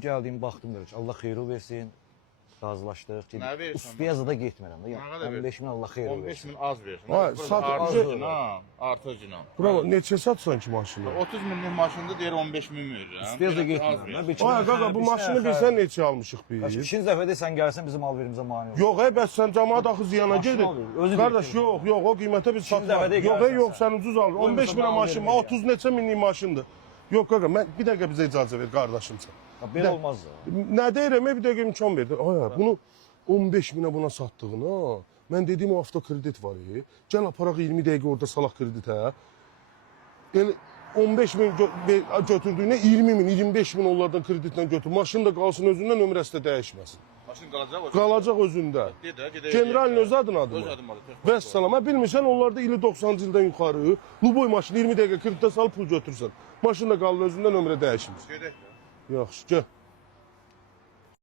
Geldiğim baxdım görüş. Allah xeyir versin. Razılaşdıq. Nə verirsən? Uspiyazda da getmirəm da. Nə Yəni qədər 15 min Allah xeyir 15 versin. min az versin. Ay, sat- Artıcına. Bravo, neçə satsan ki maşını? 30 minlik maşında deyir 15 min verirəm. Uspiyazda Biraz az getmirəm. verir. Bir iki Ay dənə qaqa, bu bir maşını dənə bilsən neçə almışıq Qaç, biz? ikinci dəfə də sən gəlsən bizim alverimizə mane olur. Yox, bəs sən cəmaat axı ziyana Maşın gedir. alıyor, özü Qardaş, deyir. yox, o qiymətə biz İkinci dəfə satmırıq. də Yox, gəlsən yox, sən. sən ucuz alır. 15 minə Qoymasa maşın, daha 30 neçə minlik maşındır. Yox qaqa, mən bir dəqiqə bizə icazə ver qardaşımsan. Belə olmaz da. Nə deyirəm, bir dəqiqə imkan verdi. Ay, bunu 15 minə buna satdığına, mən dediyim o avtokredit var. Gəl aparaq 20 dəqiqə orada salaq kreditə. Yəni 15 min götürdüyünə 20 min, 25 min onlardan kreditlə götür. Maşın da qalsın özündən, nömrəsi də dəyişməsin. Maşın qalacaq o. Qalacaq özündə. Gedək. Generalin öz adın adı Öz mı? adım adı. Vəssalam, bilmirsən onlarda ili 90-cı ildən yuxarı Luboy maşını 20 dəqiqə kreditə salıb pul götürsən. Maşın da qalır özündə, nömrə dəyişmir. Gedək. Yaxşı, gəl.